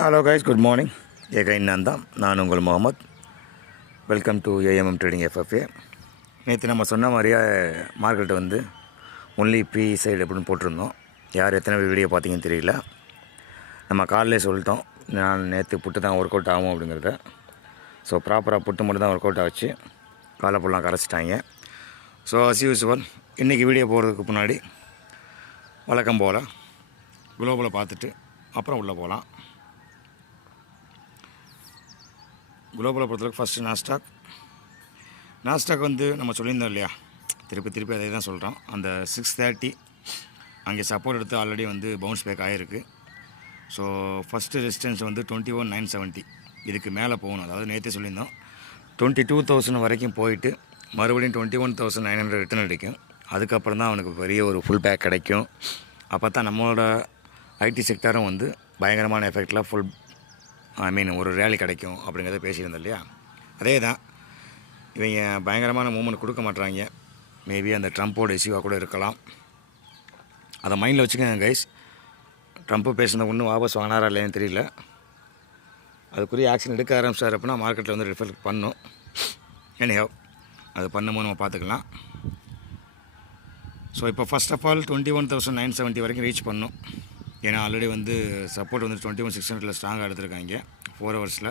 Hello guys, good morning. Again நான் உங்கள் Mohammed. Welcome to AMM trading FFA. நேற்று நம்ம சொன்ன மாதிரியே மார்க்கெட் வந்து ஒன்லி ப்ரீ சைடு அப்படின்னு போட்டிருந்தோம். யார் எத்தனை வீடியோ பார்த்தீங்கன்னு தெரியல. நம்ம காலையிலே சொல்லிட்டோம், நான் நேற்று புட்டு தான் ஒர்க் அவுட் ஆகும் அப்படிங்கிறத. ஸோ ப்ராப்பராக புட்டு மட்டும் தான் ஒர்க் அவுட் ஆச்சு. காலை ஃபுல்லாக கரைச்சிட்டாங்க. ஸோ அஸ் யூஸ்வல் இன்றைக்கி வீடியோ போகிறதுக்கு முன்னாடி வழக்கம் போல் குளோபலை பார்த்துட்டு அப்புறம் உள்ளே போகலாம். குளோபலை பொறுத்தளவுக்கு ஃபஸ்ட்டு நாஸ்டாக் வந்து நம்ம சொல்லியிருந்தோம் இல்லையா, திருப்பி அதே தான் சொல்கிறோம். அந்த 630 அங்கே சப்போர்ட் எடுத்து ஆல்ரெடி வந்து பவுன்ஸ் பேக் ஆகிருக்கு. ஸோ ஃபஸ்ட்டு ரெசிஸ்டன்ஸ் வந்து 21,970. இதுக்கு மேலே போகணும். அதாவது நேற்றே சொல்லியிருந்தோம் 22,000 வரைக்கும் போயிட்டு மறுபடியும் 21,900 ரிட்டர்ன் அடிக்கும். அதுக்கப்புறம் தான் அவனுக்கு பெரிய ஒரு ஃபுல் பேக் கிடைக்கும். அப்போ தான் நம்மளோட ஐடி செக்டாரும் வந்து பயங்கரமான எஃபெக்டில் ஒரு ரேலி கிடைக்கும் அப்படிங்கிறத பேசியிருந்தோம் இல்லையா. அதே தான் இவங்க பயங்கரமான மூவ்மெண்ட் கொடுக்க மாட்டுறாங்க. மேபி அந்த ட்ரம்ப்போட இஷ்யூவாக கூட இருக்கலாம். அதை மைண்டில் வச்சுக்கோங்க கைஸ். ட்ரம்ப்பு பேசுனது ஒன்றும் வாபஸ் வாங்கினாரா இல்லைன்னு தெரியல. அதுக்குரிய ஆக்ஷன் எடுக்க ஆரம்பிச்சார் அப்படின்னா மார்க்கெட்டில் வந்து ரிஃப்ளெக்ட் பண்ணும். எனிஹவ் அது பண்ணும்போது நம்ம பார்த்துக்கலாம். ஸோ இப்போ ஃபஸ்ட் ஆஃப் ஆல் 21,970 வரைக்கும் ரீச் பண்ணும். ஏன்னா ஆல்ரெடி வந்து சப்போர்ட் வந்து 21,600 ஸ்ட்ராங்காக எடுத்துருக்காங்க 4 ஹவர்ஸில்.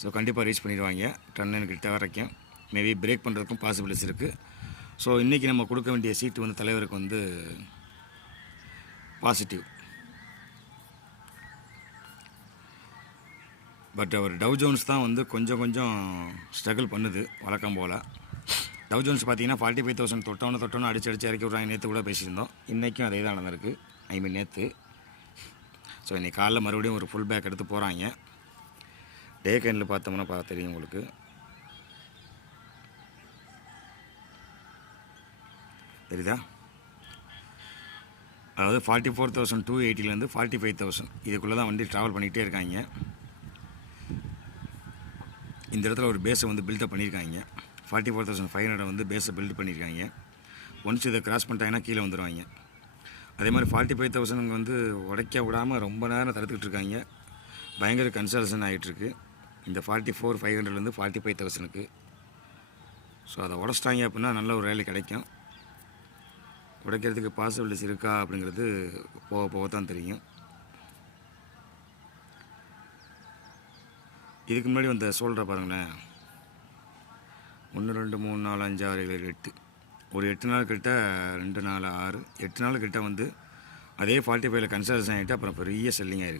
ஸோ கண்டிப்பாக ரீச் பண்ணிடுவாங்க 10 கிட்ட வரைக்கும். மேபி பிரேக் பண்ணுறதுக்கும் பாசிபிலிட்டிஸ் இருக்குது. ஸோ இன்றைக்கி நம்ம கொடுக்க வேண்டிய சீட்டு வந்து தலைவருக்கு வந்து பாசிட்டிவ். பட் அவர் டவ் ஜோன்ஸ் தான் வந்து கொஞ்சம் ஸ்ட்ரகிள் பண்ணுது வழக்கம் போல். டவ் ஜோன்ஸ் பார்த்தீங்கன்னா 45,000 தொட்டவனை அடிச்சு இறக்கி விட்றாங்க. நேற்று கூட பேசியிருந்தோம். இன்றைக்கும் அதே தான் நடந்திருக்கு. நேற்று. ஸோ இன்றைக்கி காலைல மறுபடியும் ஒரு ஃபுல் பேக் எடுத்து போகிறாங்க. டே கைண்டில் பார்த்தோம்னா தெரியும் உங்களுக்கு. தெரியுதா? அதாவது 44,280 45,000 இதுக்குள்ளே தான் வண்டி ட்ராவல் பண்ணிகிட்டே இருக்காங்க. இந்த இடத்துல ஒரு பேஸை வந்து பில்டப் பண்ணியிருக்காங்க. 44,500 வந்து பேஸை பில்டு பண்ணியிருக்காங்க. ஒன்ஸ் இதை கிராஸ் பண்ணிட்டாங்கன்னா கீழே வந்துடுவாங்க. அதே மாதிரி 45,000 வந்து உடைக்க விடாமல் ரொம்ப நேரம் தடுத்துக்கிட்டு இருக்காங்க. பயங்கர கன்சல்சன் ஆகிட்டுருக்கு இந்த 44,500 45,000. ஸோ அதை உடச்சிட்டாங்க அப்படின்னா நல்ல ஒரு ரேலி கிடைக்கும். உடைக்கிறதுக்கு பாசிபிலிட்டிஸ் இருக்கா அப்படிங்கிறது போக தான் தெரியும். இதுக்கு முன்னாடி வந்த சோல்டரை பாருங்களேன். 1 2 3 4 5 6 7 8 ஒரு 8 நாள் கிட்ட 2 4 6 8 நாள் கிட்ட வந்து அதே 45ல் கன்சல்சன் ஆகிட்டு அப்புறம் பெரிய செல்லிங் ஆகிருக்கு.